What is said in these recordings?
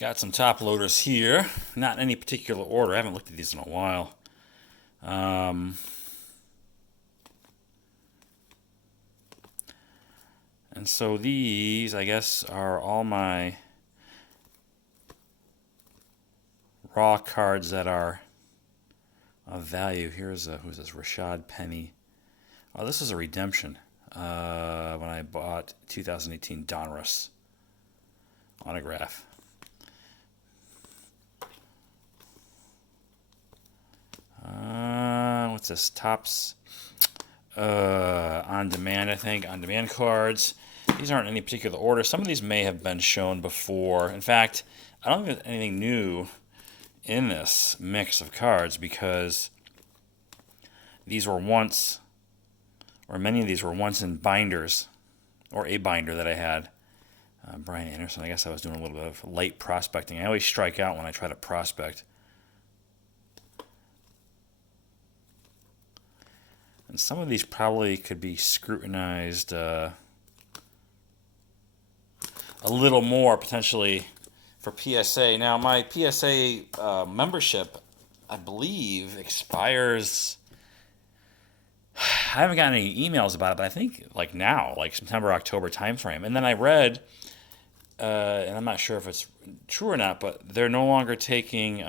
Got some top loaders here. Not in any particular order. I haven't looked at these in a while. And so these, I guess, are all my raw cards that are of value. Here's who's this? Rashad Penny. Oh, this is a redemption. When I bought 2018 Donruss autograph. What's this? Topps on demand, I think. On demand cards. These aren't in any particular order. Some of these may have been shown before. In fact, I don't think there's anything new in this mix of cards because these were once, or many of these were once in binders, or a binder that I had. Brian Anderson, I guess I was doing a little bit of light prospecting. I always strike out when I try to prospect. And some of these probably could be scrutinized a little more, potentially, for PSA. Now, my PSA membership, I believe, expires... I haven't gotten any emails about it, but I think like now, like September, October timeframe. And then I read, and I'm not sure if it's true or not, but they're no longer taking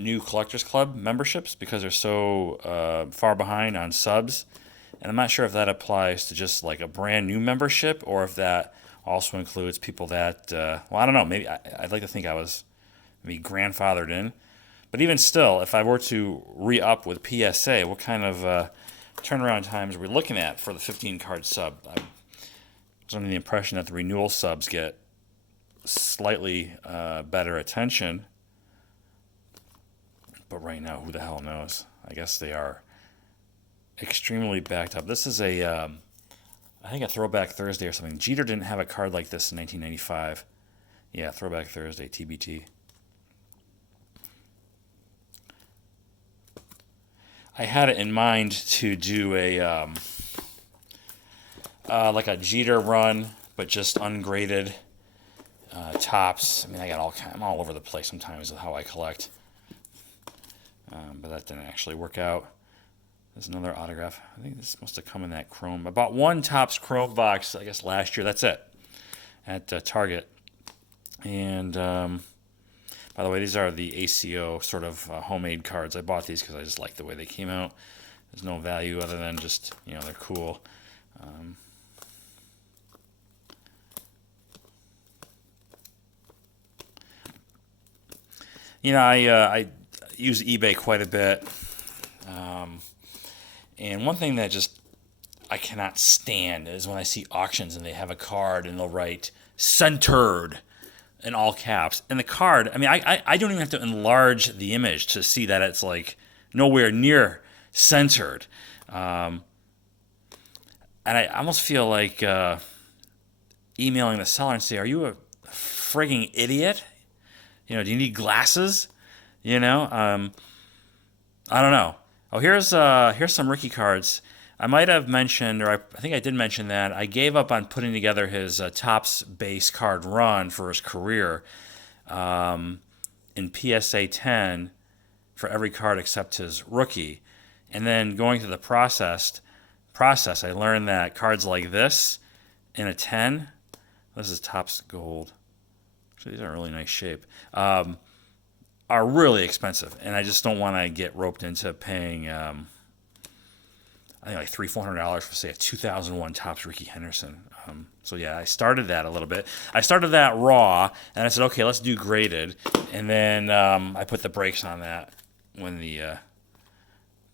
new Collectors Club memberships because they're so far behind on subs. And I'm not sure if that applies to just like a brand new membership or if that also includes people that, well, I don't know. Maybe I'd like to think I was maybe grandfathered in. But even still, if I were to re-up with PSA, what kind of turnaround times are we looking at for the 15-card sub? I was under the impression that the renewal subs get slightly better attention. But right now, who the hell knows? I guess they are extremely backed up. This is I think a Throwback Thursday or something. Jeter didn't have a card like this in 1995. Yeah, Throwback Thursday, TBT. I had it in mind to do a like a Jeter run, but just ungraded tops. I mean, I'm all over the place sometimes with how I collect, but that didn't actually work out. There's another autograph. I think this must have come in that chrome. I bought one Topps chrome box, I guess last year. That's it at Target. And by the way, these are the ACO sort of homemade cards. I bought these because I just like the way they came out. There's no value other than just, they're cool. I use eBay quite a bit. And one thing that just I cannot stand is when I see auctions and they have a card and they'll write centered in all caps. And the card, I mean, I don't even have to enlarge the image to see that it's like nowhere near centered. And I almost feel like emailing the seller and say, are you a frigging idiot? Do you need glasses? I don't know. Oh, here's some rookie cards. I might have mentioned, or I think I did mention that I gave up on putting together his Topps base card run for his career in PSA 10 for every card except his rookie. And then going through the process, I learned that cards like this in a 10, this is Topps Gold. Actually, these are in really nice shape. Are really expensive, and I just don't want to get roped into paying I think like $300-400 for say a 2001 Topps Rickey Henderson. So yeah, I started that a little bit. I started that raw, and I said, okay, let's do graded, and then I put the brakes on that when the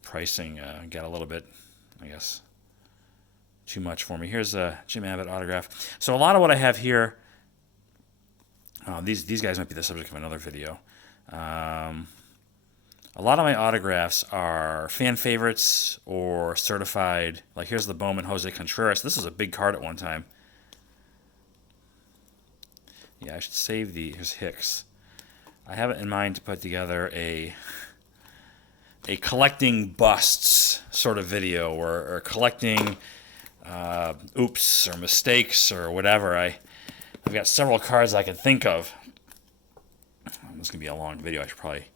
pricing got a little bit, I guess, too much for me. Here's a Jim Abbott autograph. So a lot of what I have here, these guys might be the subject of another video. A lot of my autographs are fan favorites or certified. Like here's the Bowman Jose Contreras. This was a big card at one time. Yeah, I should save here's Hicks. I have it in mind to put together a collecting busts sort of video or collecting oops or mistakes or whatever. I've got several cards I can think of. This is going to be a long video. I should probably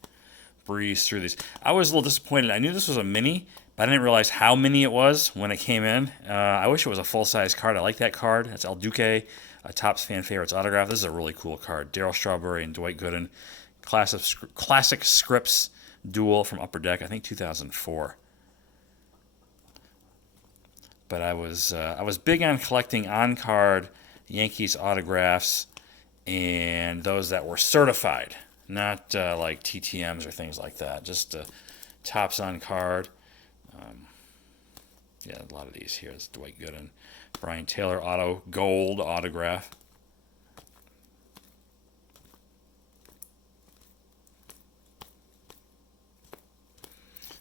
breeze through these. I was a little disappointed. I knew this was a mini, but I didn't realize how mini it was when it came in. I wish it was a full-size card. I like that card. It's El Duque, a Topps Fan Favorites autograph. This is a really cool card. Darryl Strawberry and Dwight Gooden. Classic Scripts duel from Upper Deck, I think 2004. But I was big on collecting on-card Yankees autographs and those that were certified, not like TTMs or things like that. Just Topps on card. Yeah, a lot of these here. It's Dwight Gooden, Brian Taylor auto gold autograph.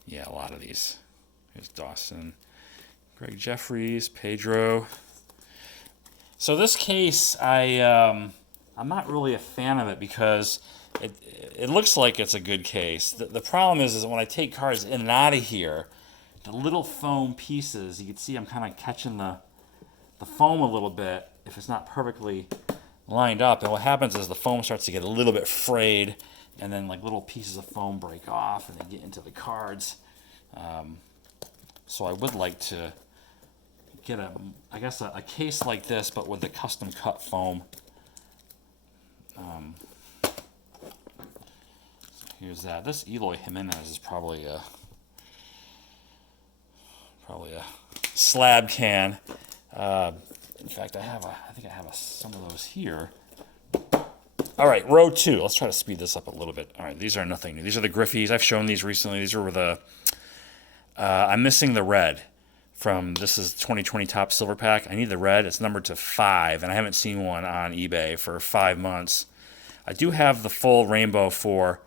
Yeah, a lot of these. Here's Dawson, Greg Jeffries, Pedro. So this case, I'm not really a fan of it because it looks like it's a good case. The problem is when I take cards in and out of here, the little foam pieces, you can see I'm kind of catching the foam a little bit if it's not perfectly lined up. And what happens is the foam starts to get a little bit frayed, and then like little pieces of foam break off and they get into the cards. So I would like to get a case like this, but with the custom cut foam. Here's that. This Eloy Jimenez is probably a slab can. In fact, I think I have some of those here. All right, row 2. Let's try to speed this up a little bit. All right, these are nothing new. These are the Griffies. I've shown these recently. These are the. I'm missing the red. This is 2020 Topps Silver Pack. I need the red. It's numbered to 5, and I haven't seen one on eBay for 5 months. I do have the full rainbow for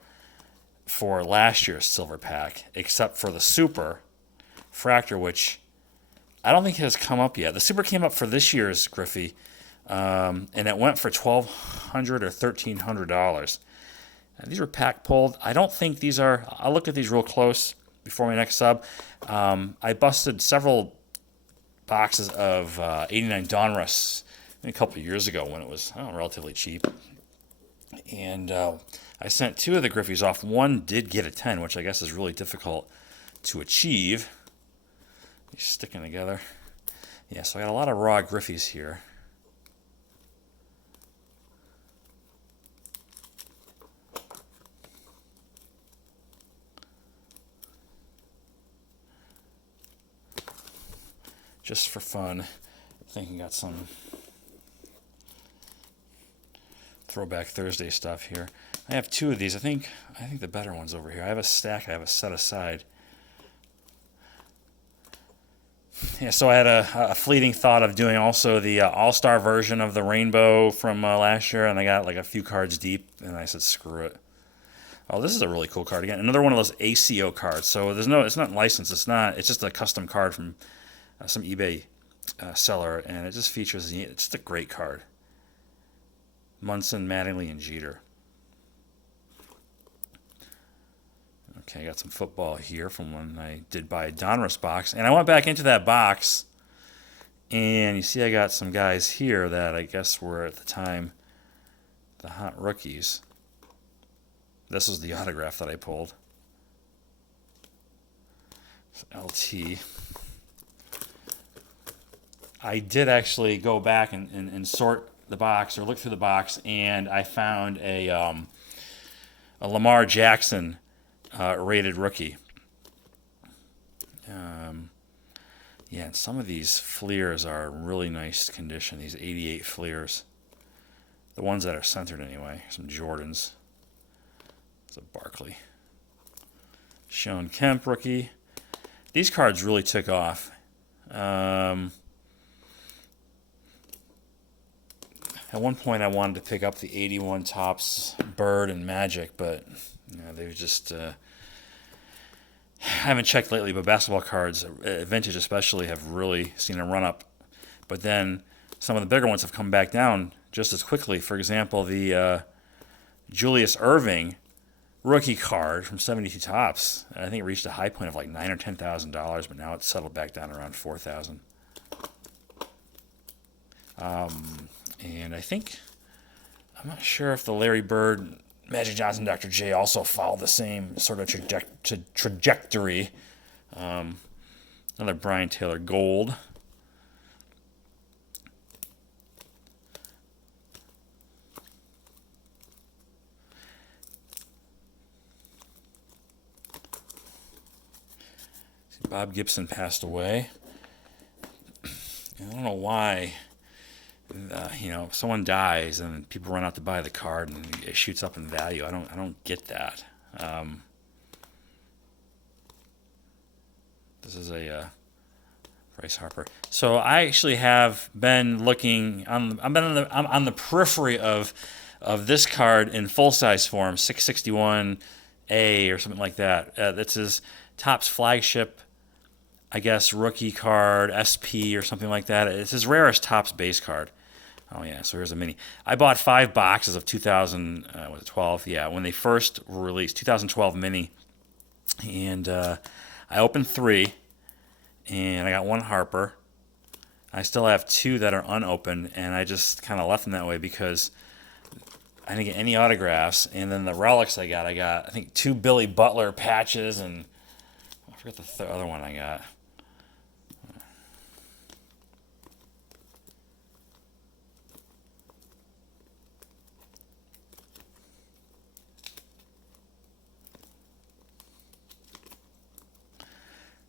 last year's Silver Pack, except for the Super Fractor, which I don't think has come up yet. The Super came up for this year's Griffey, and it went for $1,200 or $1,300. And these were pack pulled. I don't think these are. I'll look at these real close before my next sub. I busted several boxes of 89 Donruss a couple of years ago when it was relatively cheap. And I sent 2 of the Griffies off. One did get a 10, which I guess is really difficult to achieve. These sticking together. Yeah, so I got a lot of raw Griffies here. Just for fun. I think I got some Throwback Thursday stuff here. I have 2 of these. I think the better one's over here. I have a stack. I have a set aside. Yeah, so I had a fleeting thought of doing also the All-Star version of the Rainbow from last year, and I got like a few cards deep, and I said screw it. Oh, this is a really cool card again. Another one of those ACO cards. So it's not licensed. It's just a custom card from some eBay seller, and it just features. It's just a great card. Munson, Mattingly, and Jeter. Okay, I got some football here from when I did buy a Donruss box. And I went back into that box, and you see I got some guys here that I guess were at the time the hot rookies. This was the autograph that I pulled. It's LT. I did actually go back and sort the box or look through the box, and I found a Lamar Jackson rated rookie. Yeah, and some of these Fleers are in really nice condition. These 88 Fleers, the ones that are centered anyway. Some Jordans. It's a Barkley. Sean Kemp rookie. These cards really took off. At one point, I wanted to pick up the 81 Topps Bird and Magic, but they've just. I haven't checked lately, but basketball cards, vintage especially, have really seen a run up. But then some of the bigger ones have come back down just as quickly. For example, the Julius Erving rookie card from 72 Topps. I think it reached a high point of like $9,000 or $10,000, but now it's settled back down around $4,000. And I think I'm not sure if the Larry Bird, Magic Johnson, Dr. J also follow the same sort of trajectory. Another Brian Taylor Gold. Bob Gibson passed away. I don't know why. If someone dies and people run out to buy the card and it shoots up in value. I don't get that. This is a Bryce Harper. So I actually have been looking. I'm on the periphery of this card in full size form, 661A or something like that. That's his Topps flagship, I guess, rookie card, SP or something like that. It's his rarest Topps base card. Oh yeah, so here's a mini. I bought 5 boxes of 2012. Yeah, when they first were released, 2012 mini, and I opened 3, and I got 1 Harper. I still have 2 that are unopened, and I just kind of left them that way because I didn't get any autographs. And then the relics I got I think 2 Billy Butler patches, and I forget the other one I got.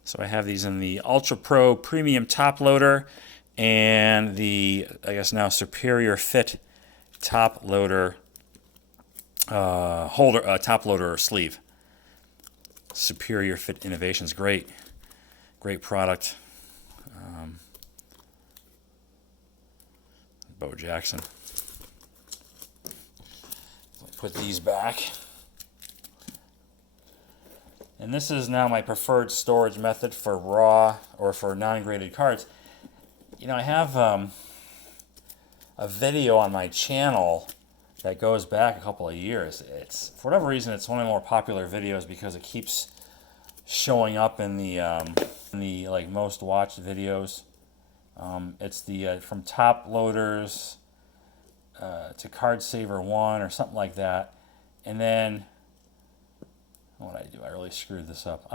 So I have these in the Ultra Pro Premium Top Loader and the, I guess now, Superior Fit Top Loader top loader sleeve. Superior Fit Innovations, great product. Bo Jackson. Put these back. And this is now my preferred storage method for raw or for non-graded cards. I have a video on my channel that goes back a couple of years. It's, for whatever reason, it's one of the more popular videos because it keeps showing up in the like most watched videos. It's the from Top Loaders to Card Saver 1 or something like that. And then what did I do? I really screwed this up.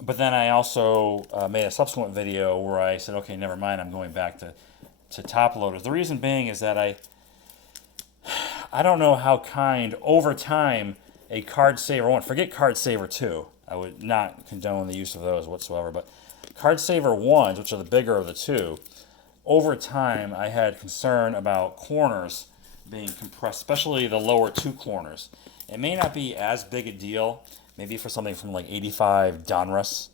But then I also made a subsequent video where I said, okay, never mind, I'm going back to Top Loaders. The reason being is that I don't know how kind, over time, a Card Saver 1, forget Card Saver 2, I would not condone the use of those whatsoever, but Card Saver 1s, which are the bigger of the two, over time, I had concern about corners being compressed, especially the lower 2 corners. It may not be as big a deal, maybe for something from like 85 Donruss,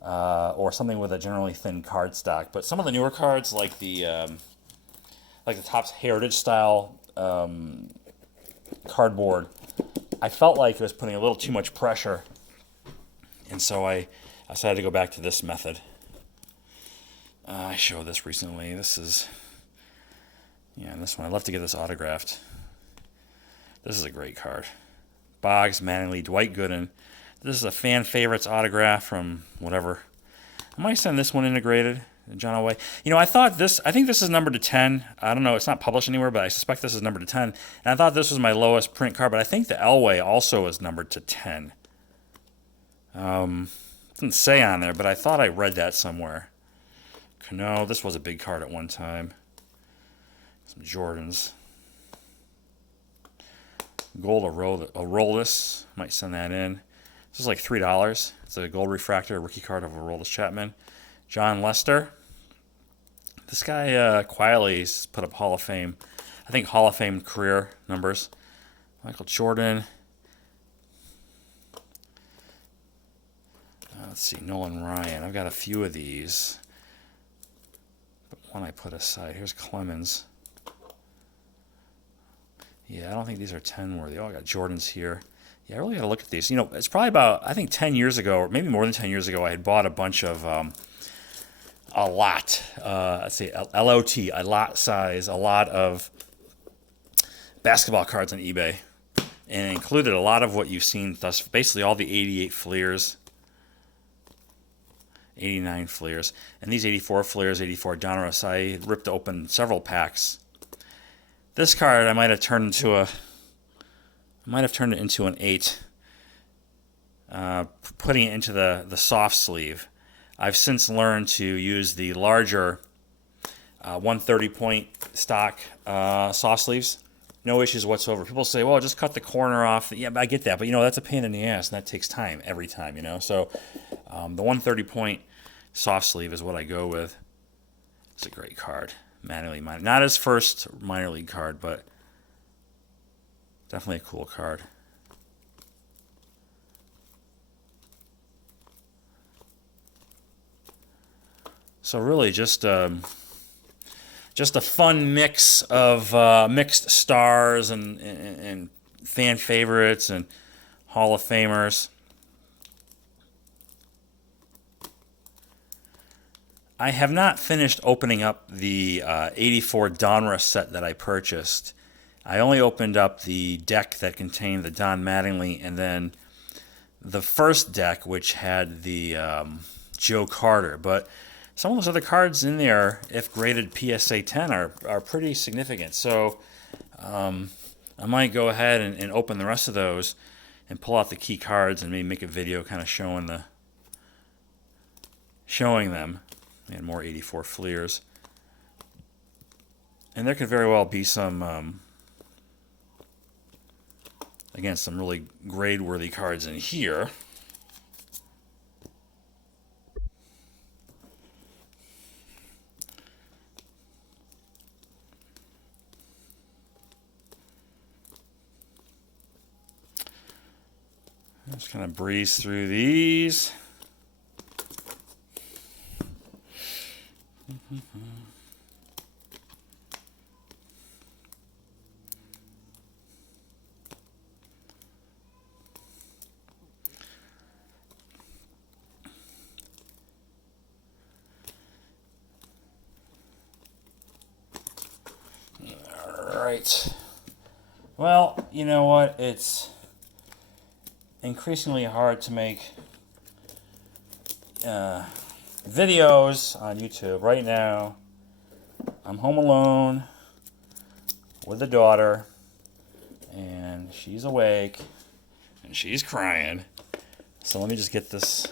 or something with a generally thin card stock. But some of the newer cards, like the Topps Heritage style cardboard, I felt like it was putting a little too much pressure, and so I decided to go back to this method. I showed this recently. This is, this one. I'd love to get this autographed. This is a great card. Boggs, Mattingly, Dwight Gooden. This is a fan favorites autograph from whatever. I might send this one integrated. John Elway. I think this is numbered to 10. I don't know. It's not published anywhere, but I suspect this is numbered to 10. And I thought this was my lowest print card, but I think the Elway also is numbered to 10. It didn't say on there, but I thought I read that somewhere. No, this was a big card at one time. Some Jordans. Gold Aroldis. Might send that in. This is like $3. It's a gold refractor, rookie card of Aroldis Chapman. John Lester. This guy quietly has put up Hall of Fame career numbers. Michael Jordan. Let's see, Nolan Ryan. I've got a few of these. But one I put aside. Here's Clemens. Yeah, I don't think these are 10 worthy. Oh, I got Jordans here. Yeah, I really got to look at these. It's probably about, I think 10 years ago, or maybe more than 10 years ago, I had bought a bunch of, a lot of basketball cards on eBay. And it included a lot of what you've seen thus, basically all the 88 Fleers. 89 Fleers. And these 84 Fleers, 84 Donruss, I ripped open several packs. This card I might have turned it into an 8, putting it into the soft sleeve. I've since learned to use the larger 130 point stock soft sleeves. No issues whatsoever. People say, well, just cut the corner off. Yeah, I get that. But, that's a pain in the ass, and that takes time every time, So the 130 point soft sleeve is what I go with. It's a great card. Not his first minor league card, but definitely a cool card. So really just a fun mix of mixed stars and fan favorites and Hall of Famers. I have not finished opening up the 84 Donruss set that I purchased. I only opened up the deck that contained the Don Mattingly and then the first deck, which had the Joe Carter. But some of those other cards in there, if graded PSA 10, are pretty significant. So I might go ahead and open the rest of those and pull out the key cards and maybe make a video kind of showing them. And more 84 Fleers. And there could very well be some, again, some really grade-worthy cards in here. Just kind of breeze through these. All right. Well, you know what? It's increasingly hard to make videos on YouTube. Right now, I'm home alone with a daughter, and she's awake, and she's crying. So let me just get this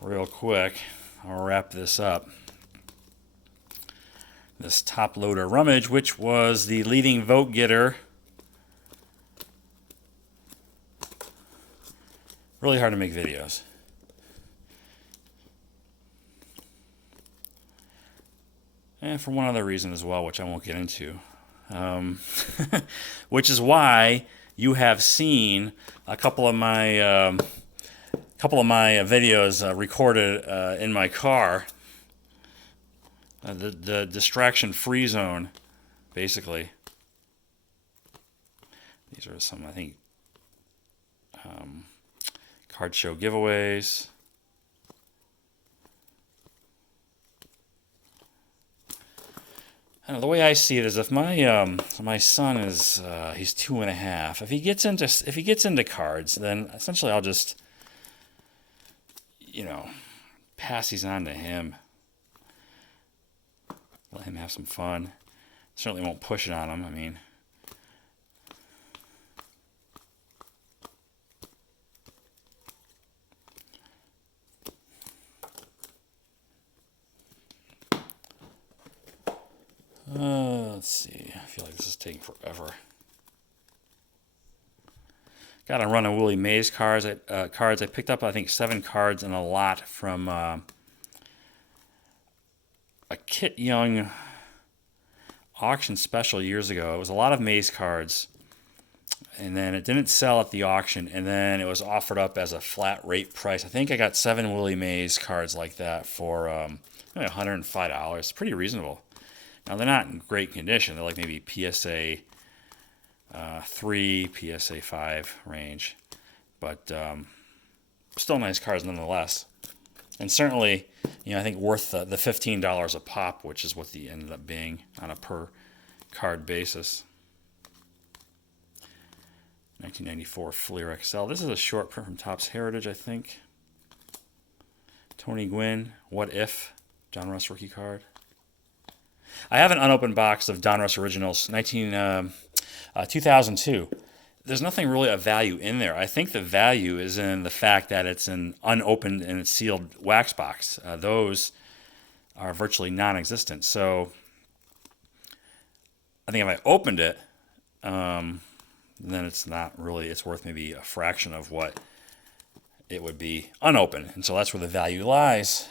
real quick. I'll wrap this up. This top loader Rummage, which was the leading vote getter. Really hard to make videos. And for one other reason as well, which I won't get into. Which is why you have seen a couple of my videos recorded in my car. The distraction-free zone, basically. These are some, I think, card show giveaways. I don't know, the way I see it is if my son is he's 2.5. If he gets into cards, then essentially I'll just pass these on to him. Let him have some fun. Certainly won't push it on him. I mean, let's see. I feel like this is taking forever. Got a run of Willie Mays cards. I picked up, I think, 7 cards and a lot from a Kit Young auction special years ago. It was a lot of Mays cards, and then it didn't sell at the auction, and then it was offered up as a flat rate price. I think I got 7 Willie Mays cards like that for $105. It's pretty reasonable. Now, they're not in great condition. They're like maybe PSA 3, PSA 5 range, but still nice cards nonetheless. And certainly, I think worth the $15 a pop, which is what they ended up being on a per card basis. 1994 Fleer XL. This is a short print from Topps Heritage, I think. Tony Gwynn, What If, John Russ rookie card. I have an unopened box of Don Russ Originals, 2002. There's nothing really of value in there. I think the value is in the fact that it's an unopened and it's sealed wax box. Those are virtually non-existent. So I think if I opened it, then it's not really, it's worth maybe a fraction of what it would be unopened. And so that's where the value lies.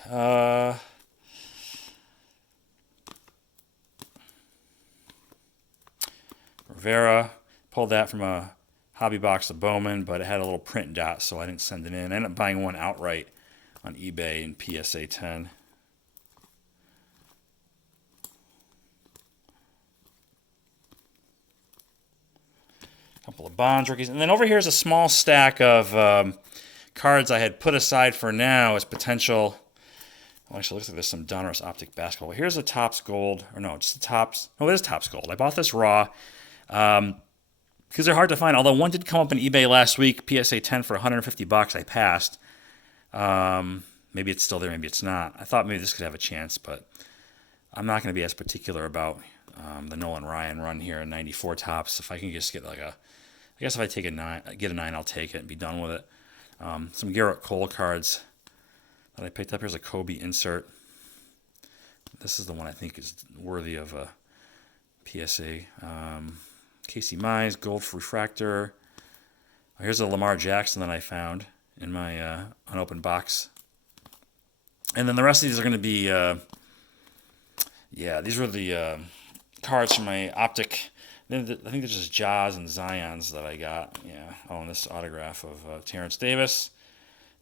Rivera, pulled that from a hobby box of Bowman, but it had a little print dot, so I didn't send it in. I ended up buying one outright on eBay in PSA 10. A couple of Bonds rookies. And then over here is a small stack of cards I had put aside for now as potential. Well, actually, it looks like there's some Donruss Optic basketball. Here's a Topps Gold. Or no, it's the Topps. No, it is Topps Gold. I bought this raw because they're hard to find. Although one did come up on eBay last week, PSA 10 for $150. I passed. Maybe it's still there, maybe it's not. I thought maybe this could have a chance, but I'm not going to be as particular about the Nolan Ryan run here in 94 Topps. If I can just get like a, I guess if I take get a 9, I'll take it and be done with it. Some Garrett Cole cards that I picked up. Here's a Kobe insert. This is the one I think is worthy of a PSA. Casey Mize, Gold Refractor. Here's a Lamar Jackson that I found in my unopened box. And then the rest of these are going to be, these were the cards from my Optic. I think there's just Jaws and Zions that I got. Yeah. Oh, and this autograph of Terrence Davis,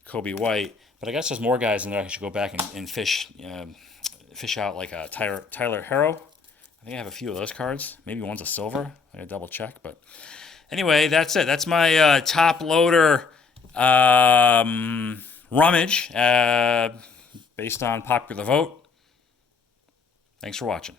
Kobe White. But I guess there's more guys in there I should go back and fish out, like a Tyler Harrow. I think I have a few of those cards. Maybe one's a silver. I gotta double check. But anyway, that's it. That's my top loader rummage based on popular vote. Thanks for watching.